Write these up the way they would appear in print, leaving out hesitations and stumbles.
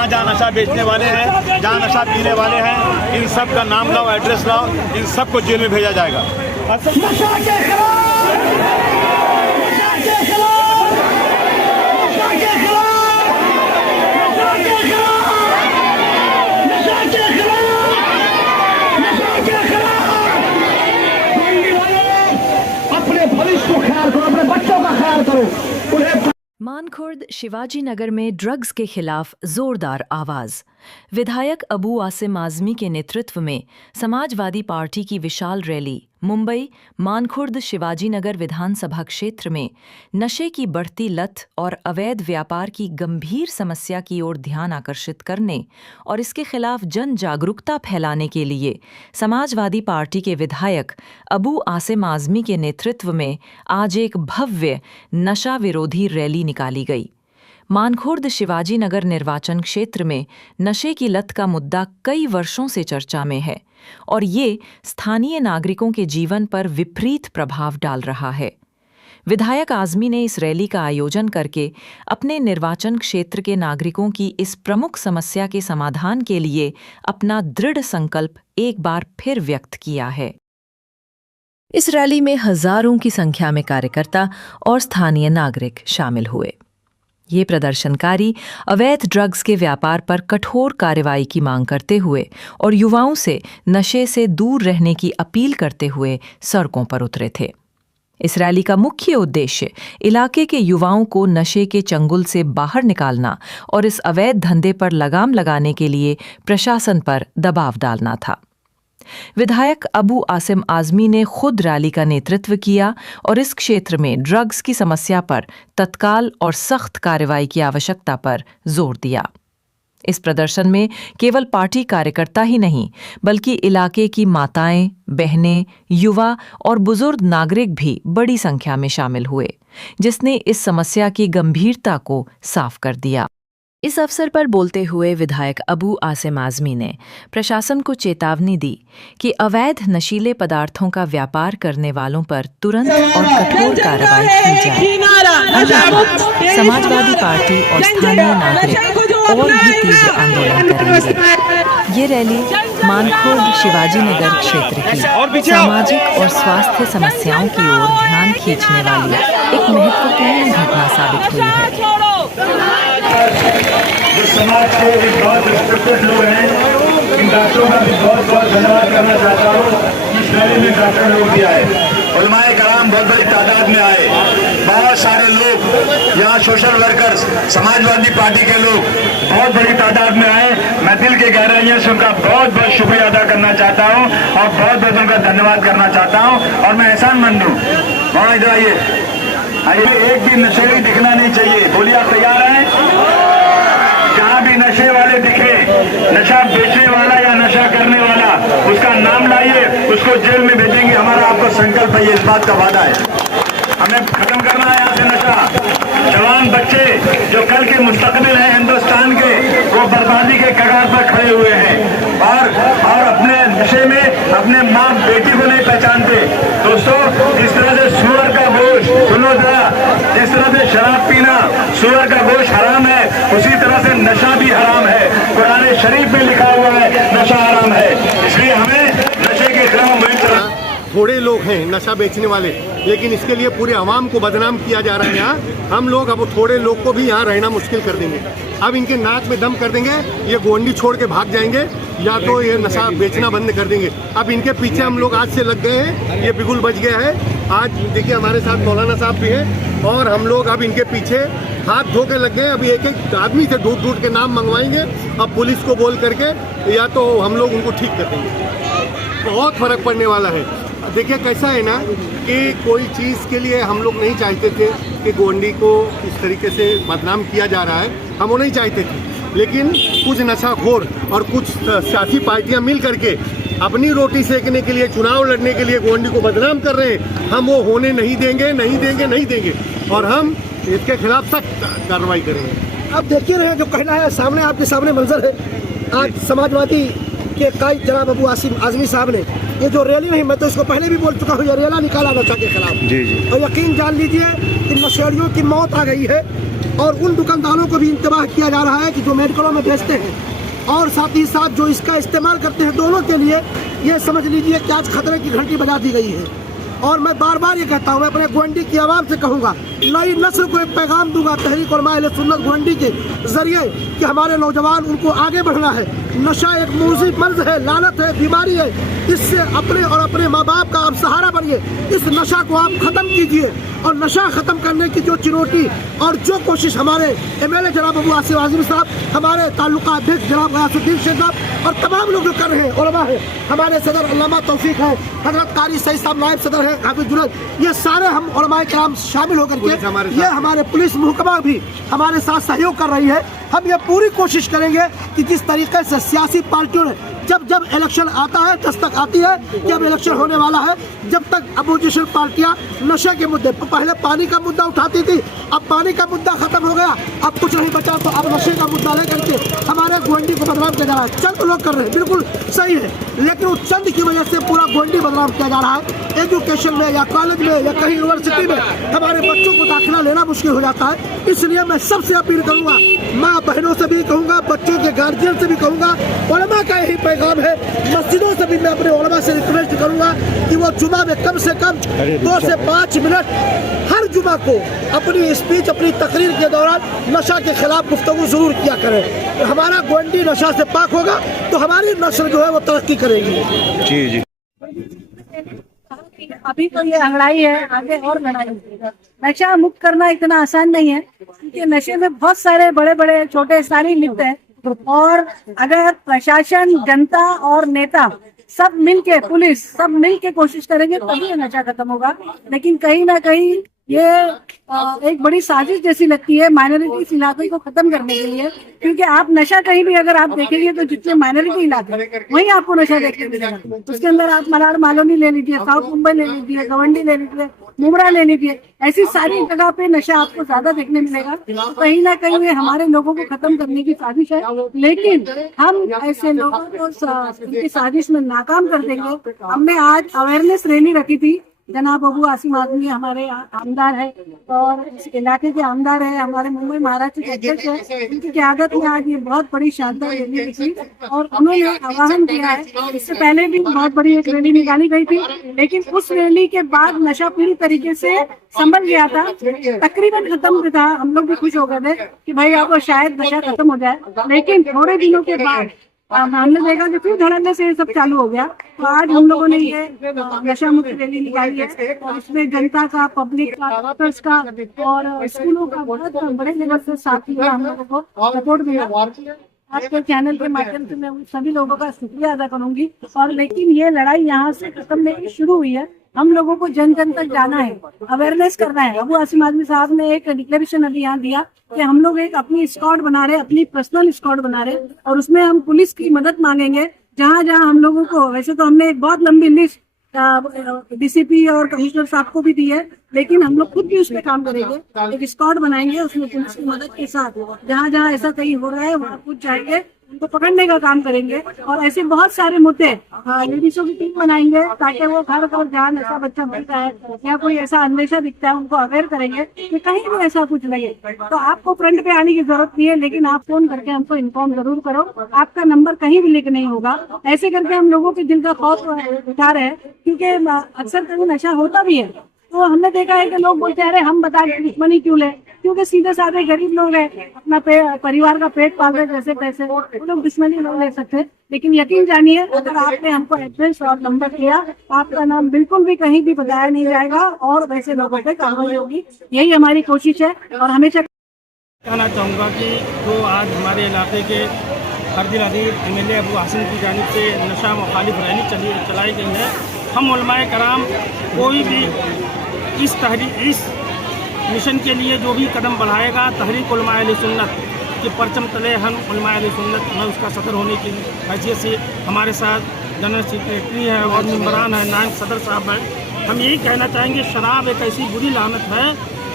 जहाँ जहाँ नशा बेचने वाले हैं, जहाँ नशा पीने वाले हैं, इन सब का नाम लाओ, एड्रेस लाओ, इन सबको जेल में भेजा जाएगा। अपने भविष्य को ख्याल करो, अपने बच्चों का ख्याल करो। मानखुर्द शिवाजी नगर में ड्रग्स के खिलाफ जोरदार आवाज। विधायक अबू आसिम आजमी के नेतृत्व में समाजवादी पार्टी की विशाल रैली मुंबई मानखुर्द शिवाजी नगर विधानसभा क्षेत्र में नशे की बढ़ती लत और अवैध व्यापार की गंभीर समस्या की ओर ध्यान आकर्षित करने और इसके खिलाफ जन जागरूकता फैलाने के लिए समाजवादी पार्टी के विधायक अबू आसिम आजमी के नेतृत्व में आज एक भव्य नशा विरोधी रैली निकाली गई। मानखुर्द शिवाजी नगर निर्वाचन क्षेत्र में नशे की लत का मुद्दा कई वर्षों से चर्चा में है और ये स्थानीय नागरिकों के जीवन पर विपरीत प्रभाव डाल रहा है। विधायक आजमी ने इस रैली का आयोजन करके अपने निर्वाचन क्षेत्र के नागरिकों की इस प्रमुख समस्या के समाधान के लिए अपना दृढ़ संकल्प एक बार फिर व्यक्त किया है। इस रैली में हजारों की संख्या में कार्यकर्ता और स्थानीय नागरिक शामिल हुए। ये प्रदर्शनकारी अवैध ड्रग्स के व्यापार पर कठोर कार्रवाई की मांग करते हुए और युवाओं से नशे से दूर रहने की अपील करते हुए सड़कों पर उतरे थे। इस रैली का मुख्य उद्देश्य इलाके के युवाओं को नशे के चंगुल से बाहर निकालना और इस अवैध धंधे पर लगाम लगाने के लिए प्रशासन पर दबाव डालना था। विधायक अबू आसिम आजमी ने खुद रैली का नेतृत्व किया और इस क्षेत्र में ड्रग्स की समस्या पर तत्काल और सख्त कार्रवाई की आवश्यकता पर जोर दिया। इस प्रदर्शन में केवल पार्टी कार्यकर्ता ही नहीं बल्कि इलाके की माताएं, बहनें, युवा और बुजुर्ग नागरिक भी बड़ी संख्या में शामिल हुए, जिसने इस समस्या की गंभीरता को साफ कर दिया। इस अवसर पर बोलते हुए विधायक अबू आसिम आजमी ने प्रशासन को चेतावनी दी कि अवैध नशीले पदार्थों का व्यापार करने वालों पर तुरंत और कठोर कार्रवाई की जाए। समाजवादी पार्टी और स्थानीय नागरिक और भी तीव्र आंदोलन करेंगे। ये रैली मानखुर्द शिवाजी नगर क्षेत्र की सामाजिक और स्वास्थ्य समस्याओं की ओर ध्यान खींचने वाली एक महत्वपूर्ण घटना साबित हुई है। जो समाज के बहुत रिस्पेक्टेड लोग हैं, इन डॉक्टरों का भी बहुत बहुत धन्यवाद करना चाहता हूँ। इस रैली में डॉक्टर लोग भी आए, उलमाए कराम बहुत बड़ी तादाद में आए, बहुत सारे लोग यहाँ सोशल वर्कर्स, समाजवादी पार्टी के लोग बहुत बड़ी तादाद में आए। मैं दिल के गहराइयों से उनका बहुत बहुत शुक्रिया अदा करना चाहता हूँ और बहुत बहुत उनका धन्यवाद करना चाहता हूँ। और मैं एहसानमंद हूँ। वहाँ इधर आइए, एक भी नशेड़ी दिखना नहीं चाहिए। बोलिए, आप तैयार हैं? जहाँ भी नशे वाले दिखे, नशा बेचने वाला या नशा करने वाला, उसका नाम लाइए, उसको जेल में भेजेंगे। हमारा आपको संकल्प है, ये इस बात का वादा है। हमें खत्म करना है यहाँ से नशा। जवान बच्चे जो कल के मुस्तकबिल हैं हिंदुस्तान के, वो बर्बादी के कगार पर खड़े हुए हैं और अपने नशे में अपने माँ बेटी को नहीं पहचानते। दोस्तों, इस तरह से सुअर का गोश्त, सुनो जरा, जिस तरह से शराब पीना सुअर का गोश्त हराम है, उसी तरह से नशा भी हराम है। कुरान शरीफ में लिखा हुआ है नशा हराम है। इसलिए हमें नशे के खिलाफ मुहिम चला। थोड़े लोग हैं नशा बेचने वाले, लेकिन इसके लिए पूरे अवाम को बदनाम किया जा रहा है। यहाँ हम लोग अब थोड़े लोग को भी यहाँ रहना मुश्किल कर देंगे। अब इनके नाक में दम कर देंगे, ये गोंडी छोड़ के भाग जाएंगे या तो ये नशा बेचना बंद कर देंगे। अब इनके पीछे हम लोग आज से लग गए हैं, ये बिगुल बच गया है। आज देखिए हमारे साथ मौलाना साहब भी हैं और हम लोग अब इनके पीछे हाथ धो के लग गए। अभी एक एक आदमी से ढूंढ ढूंढ के नाम मंगवाएंगे, अब पुलिस को बोल करके या तो हम लोग उनको ठीक कर देंगे। बहुत फर्क पड़ने वाला है। देखिए कैसा है ना कि कोई चीज़ के लिए हम लोग नहीं चाहते थे कि गोंडी को इस तरीके से बदनाम किया जा रहा है, हम वो नहीं चाहते थे। लेकिन कुछ नशाखोर और कुछ सियासी पार्टियां मिल करके अपनी रोटी सेकने के लिए, चुनाव लड़ने के लिए गोंडी को बदनाम कर रहे हैं। हम वो होने नहीं देंगे, नहीं देंगे, नहीं देंगे और हम इसके खिलाफ सख्त कार्रवाई करेंगे। अब देखिए रहे जो कहना है, सामने आपके सामने मंजर है। आज समाजवादी के कायद जनाब अबू आसिम आजमी साहब ने ये जो रैली नहीं, मैं तो इसको पहले भी बोल चुका हूँ, ये रैली निकाला नशा के खिलाफ। और यकीन जान लीजिए कि नशेड़ियों की मौत आ गई है। और उन दुकानदारों को भी इंतबाह किया जा रहा है कि जो मेडिकलों में बेचते हैं और साथ ही साथ जो इसका इस्तेमाल करते हैं, दोनों के लिए ये समझ लीजिए कि आज खतरे की घंटी बजा दी गई है। और मैं बार बार ये कहता हूँ, मैं अपने गोंडी की आवाम से कहूँगा, नई नस्ल को एक पैगाम दूंगा तहरीक उलमा अहले सुन्नत गोंडी के जरिए कि हमारे नौजवान उनको आगे बढ़ना है। नशा एक मूजी मर्ज है, लानत है, बीमारी है। इससे अपने और अपने माँ बाप का आप सहारा बनिए। इस नशा को आप ख़त्म कीजिए और नशा ख़त्म करने की जो चुनौती और जो कोशिश हमारे MLA जनाब अबू आसिम आज़मी साहब, हमारे ताल्लुका अध्यक्ष जनाब गयासुद्दीन शेख साहब और तमाम लोग जो कर रहे हैं, उलमा है, हमारे सदर अल्लामा तौफीक है, हजरत कारी सईद साहब नायब सदर है, हाफिज जुनैद, ये सारे हम उलमाए किराम शामिल होकर के ये हमारे पुलिस महकमा भी हमारे साथ सहयोग कर रही है। हम ये पूरी कोशिश करेंगे कि जिस तरीके से सियासी पार्टियों ने जब इलेक्शन आता है, दस्तक आती है कि अब इलेक्शन होने वाला है, जब तक अपोजिशन पार्टियां नशे के मुद्दे, पहले पानी का मुद्दा उठाती थी, अब पानी का मुद्दा खत्म हो गया, अब कुछ नहीं बचा, तो अब नशे का मुद्दा लेकर के हमारे गोंडी को बदनाम किया जा रहा है। चंद लोग कर रहे हैं, बिल्कुल सही है, लेकिन उस चंद की वजह से पूरा गोंडी बदनाम किया जा रहा है। एजुकेशन में या कॉलेज में या कहीं यूनिवर्सिटी में हमारे बच्चों को दाखिला लेना मुश्किल हो जाता है। इसलिए मैं सबसे अपील करूँगा, माँ बहनों से भी कहूँगा, बच्चों के गार्जियन से भी कहूँगा, उलमा का यही पैगाम है। मस्जिदों से भी मैं अपने उलमा से रिक्वेस्ट करूँगा कि वो जुमा में कम से कम 2 से 5 मिनट हर जुमा को अपनी स्पीच, अपनी तकरीर के दौरान नशा के खिलाफ गुफ्तगू जरूर किया करें। हमारा गोंडी नशा से पाक होगा तो हमारी नस्ल जो है वो तरक्की करेगी। जी जी। अभी तो ये लड़ाई है, आगे और लड़ाई होगी। नशा मुक्त करना इतना आसान नहीं है, क्योंकि नशे में बहुत सारे बड़े बड़े छोटे सारे लिप्त हैं, और अगर प्रशासन, जनता और नेता सब मिलके, पुलिस सब मिलके कोशिश करेंगे तभी ये नशा खत्म होगा। लेकिन कहीं ना कहीं ये एक बड़ी साजिश जैसी लगती है माइनॉरिटी इस इलाके को खत्म करने के लिए, क्योंकि आप नशा कहीं भी अगर आप देखेंगे तो जितने माइनॉरिटी इलाके वहीं आपको नशा देखने मिलेगा। उसके अंदर आप मलाड मालोनी ले लीजिए, साउथ मुंबई ले लीजिए, गवंडी ले लीजिए, मुमरा ले लीजिए, ऐसी सारी जगह पे नशा आपको ज्यादा देखने मिलेगा। कहीं ना कहीं ये हमारे लोगों को खत्म करने की साजिश है, लेकिन हम ऐसे लोगों को इनकी साजिश में नाकाम कर देंगे। हमने आज अवेयरनेस रैली रखी थी, जनाब अबू आसिम आज़मी हमारे आमदार है और इस इलाके के आमदार है, हमारे मुंबई महाराष्ट्र के अध्यक्ष है, उनकी क़यादत में आज ये बहुत बड़ी शानदार रैली निकली और उन्होंने आह्वान किया है। इससे पहले भी बहुत बड़ी एक रैली निकाली गई थी, लेकिन उस रैली के बाद नशा पूरी तरीके से संभल गया था, तकरीबन खत्म था। हम लोग भी खुश हो गए थे कि भाई अब शायद नशा खत्म हो जाए, लेकिन थोड़े दिनों के बाद हमने देखा कि फिर धड़ल्ले से ये सब चालू हो गया। तो आज हम लोगों ने ये नशा मुक्त रैली निकाली है और इसमें जनता का, पब्लिक का, डॉक्टर्स का और स्कूलों का बहुत बड़े लेवल से साथ मिला, हम लोगों को सपोर्ट मिला। आपके चैनल के माध्यम से मैं उन सभी लोगों का शुक्रिया अदा करूंगी। और लेकिन ये लड़ाई यहाँ से खत्म नहीं शुरू हुई है, हम लोगों को जन जन तक जाना है, अवेयरनेस करना है। अबू आसिम आज़मी साहब ने एक डिक्लेरेशन अभी यहाँ दिया कि हम लोग एक अपनी स्क्वाड बना रहे, अपनी पर्सनल स्क्वाड बना रहे, और उसमें हम पुलिस की मदद मांगेंगे। जहाँ जहाँ हम लोगों को, वैसे तो हमने एक बहुत लंबी लिस्ट DCP और कमिश्नर साहब को भी दी है, लेकिन हम लोग खुद भी उस पर काम करेंगे। एक स्क्वाड बनाएंगे, उसमें पुलिस की मदद के साथ जहाँ जहाँ ऐसा कहीं हो रहा है वहाँ खुद जाएंगे, उनको पकड़ने का काम करेंगे। और ऐसे बहुत सारे मुद्दे, लेडीजों की टीम बनाएंगे ताकि वो घर घर जहाँ नशा बच्चा मिलता है या कोई ऐसा अन्वेषा दिखता है उनको अवेयर करेंगे कि कहीं भी ऐसा कुछ लगे तो आपको फ्रंट पे आने की जरूरत नहीं है, लेकिन आप फोन करके हमको इन्फॉर्म जरूर करो। आपका नंबर कहीं भी लीक नहीं होगा। ऐसे करके हम लोगों के दिल का खौफ उठा रहे हैं, क्योंकि अक्सर कहीं नशा होता भी है तो हमने देखा है कि लोग बोलते हैं अरे हम बता दें दुश्मनी क्यों ले, क्योंकि सीधे साधे गरीब लोग हैं, अपना परिवार का पेट पाल रहे जैसे तैसे, वो लोग दुश्मनी नहीं ले सकते। लेकिन यकीन जानिए, अगर आपने हमको एड्रेस और नंबर दिया, आपका नाम बिल्कुल भी कहीं भी बताया नहीं जाएगा और वैसे लोगों पे कार्रवाई होगी। यही हमारी कोशिश है। और हमेशा कहना चाहूँगा कि जो आज हमारे इलाके के अर्दिल अदीब MLA अबू आसिम की जानिब से नशा मुखालिफ रैली चलाई गई है, हम उलमाए कराम कोई भी इस मिशन के लिए जो भी कदम बढ़ाएगा, तहरीक उलमा अहले सुन्नत के परचम तले हम उलमा अहले सुन्नत, मैं उसका सदर होने की हैसियत से हमारे साथ जनरल सेक्रेटरी है और मेम्बरान है, नायब सदर साहब हैं। हम यही कहना चाहेंगे, शराब एक ऐसी बुरी लानत है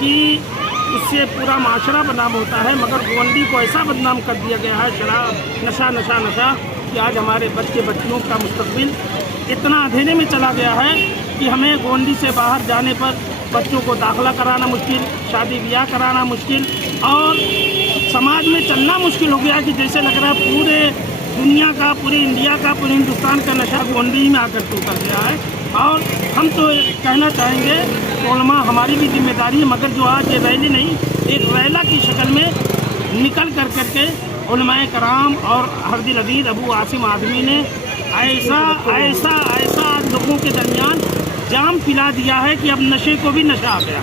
कि उससे पूरा माशरा बदनाम होता है, मगर गोंडी को ऐसा बदनाम कर दिया गया है, शराब, नशा नशा नशा, कि आज हमारे बच्चियों का मुस्तकबिल इतना अंधेरे में चला गया है कि हमें गोंडी से बाहर जाने पर बच्चों को दाखिला कराना मुश्किल, शादी ब्याह कराना मुश्किल और समाज में चलना मुश्किल हो गया कि जैसे लग रहा है पूरे दुनिया का, पूरे इंडिया का, पूरे हिंदुस्तान का नशा गोंडी में आकर के उतर गया है। और हम तो कहना चाहेंगे उलमा हमारी भी जिम्मेदारी है, मगर जो आज ये रैली नहीं, एक रैला की शक्ल में निकल कर करके उलमाए कराम और हरदिल अदीद अबू आसिम आदमी ने ऐसा ऐसा ऐसा लोगों के दरमियान जाम पिला दिया है कि अब नशे को भी नशा आ गया।